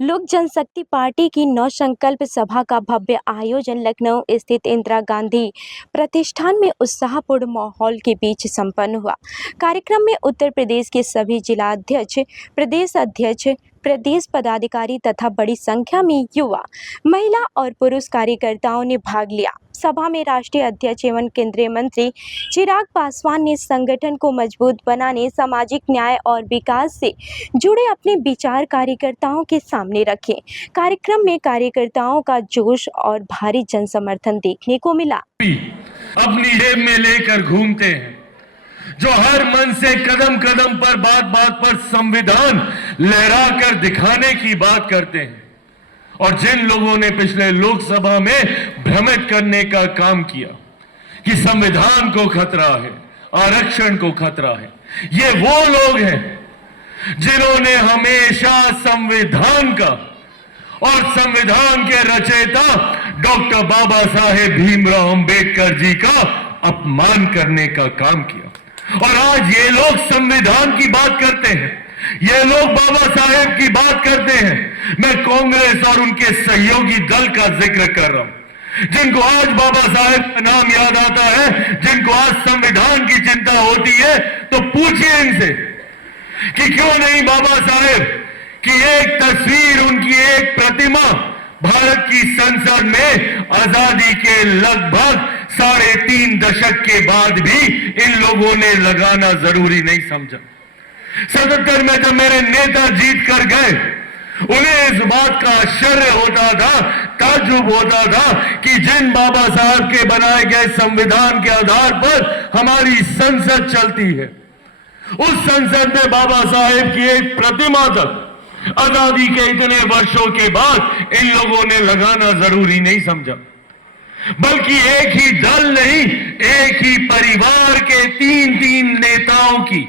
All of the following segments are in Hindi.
लोक जनशक्ति पार्टी की नौ संकल्प सभा का भव्य आयोजन लखनऊ स्थित इंदिरा गांधी प्रतिष्ठान में उत्साहपूर्ण माहौल के बीच संपन्न हुआ। कार्यक्रम में उत्तर प्रदेश के सभी जिलाध्यक्ष, प्रदेश अध्यक्ष, प्रदेश पदाधिकारी तथा बड़ी संख्या में युवा, महिला और पुरुष कार्यकर्ताओं ने भाग लिया। सभा में राष्ट्रीय अध्यक्ष एवं केंद्रीय मंत्री चिराग पासवान ने संगठन को मजबूत बनाने, सामाजिक न्याय और विकास से जुड़े अपने विचार कार्यकर्ताओं के सामने रखे। कार्यक्रम में कार्यकर्ताओं का जोश और भारी जनसमर्थन देखने को मिला। अपनी जेब में लेकर घूमते हैं, जो हर मन से कदम कदम पर बात बात पर संविधान लहरा कर दिखाने की बात करते हैं, और जिन लोगों ने पिछले लोकसभा में भ्रमित करने का काम किया कि संविधान को खतरा है, आरक्षण को खतरा है, ये वो लोग हैं जिन्होंने हमेशा संविधान का और संविधान के रचयिता डॉक्टर बाबा साहेब भीमराव अंबेडकर जी का अपमान करने का काम किया। और आज ये लोग संविधान की बात करते हैं, ये लोग बाबा साहेब की बात करते हैं। मैं कांग्रेस और उनके सहयोगी दल का जिक्र कर रहा हूं, जिनको आज बाबा साहेब का नाम याद आता है, जिनको आज संविधान की चिंता होती है, तो पूछिए इनसे कि क्यों नहीं बाबा साहेब की एक तस्वीर, उनकी एक प्रतिमा भारत की संसद में आजादी के लगभग 3.5 दशक के बाद भी इन लोगों ने लगाना जरूरी नहीं समझा। 77 में जब मेरे नेता जीत कर गए, उन्हें इस बात का आश्चर्य होता था, ताज्जुब होता था कि जिन बाबा साहब के बनाए गए संविधान के आधार पर हमारी संसद चलती है, उस संसद में बाबा साहेब की एक प्रतिमा तक आजादी के इतने वर्षों के बाद इन लोगों ने लगाना जरूरी नहीं समझा। बल्कि एक ही दल नहीं, एक ही परिवार के 3-3 नेताओं की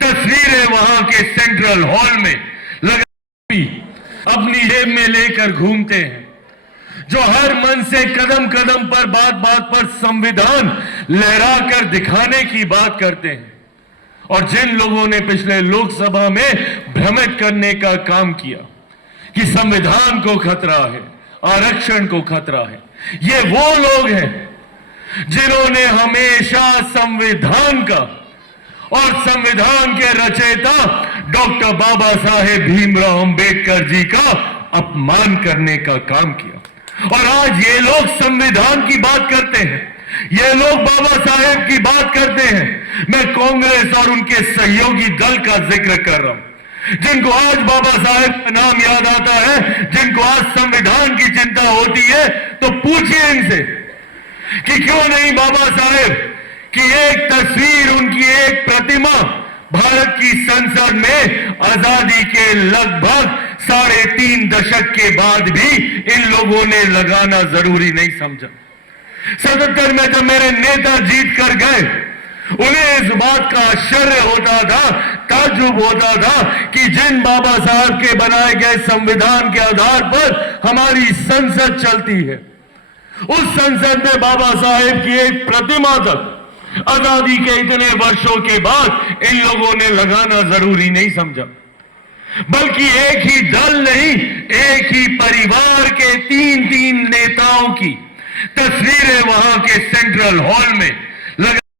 तस्वीरें वहां के सेंट्रल हॉल में लगा अपनी जेब में लेकर घूमते हैं, जो हर मन से कदम कदम पर बात बात पर संविधान लहरा कर दिखाने की बात करते हैं, और जिन लोगों ने पिछले लोकसभा में भ्रमित करने का काम किया कि संविधान को खतरा है, आरक्षण को खतरा है, ये वो लोग हैं जिन्होंने हमेशा संविधान का और संविधान के रचयिता डॉक्टर बाबा साहेब भीमराव अंबेडकर जी का अपमान करने का काम किया। और आज ये लोग संविधान की बात करते हैं, ये लोग बाबा साहेब की बात करते हैं। मैं कांग्रेस और उनके सहयोगी दल का जिक्र कर रहा हूं, जिनको आज बाबा साहेब का नाम याद आता है, जिनको आज संविधान की चिंता होती है, तो पूछिए इनसे कि क्यों नहीं बाबा साहेब की एक तस्वीर, उनकी एक प्रतिमा भारत की संसद में आजादी के लगभग 3.5 दशक के बाद भी इन लोगों ने लगाना जरूरी नहीं समझा। 77 में जब मेरे नेता जीत कर गए, उन्हें इस बात का आश्चर्य होता था, ताज्जुब होता था कि जिन बाबा साहब के बनाए गए संविधान के आधार पर हमारी संसद चलती है, उस संसद में बाबा साहेब की एक प्रतिमा तक आजादी के इतने वर्षों के बाद इन लोगों ने लगाना जरूरी नहीं समझा। बल्कि एक ही दल नहीं, एक ही परिवार के 3-3 नेताओं की तस्वीरें वहां के सेंट्रल हॉल में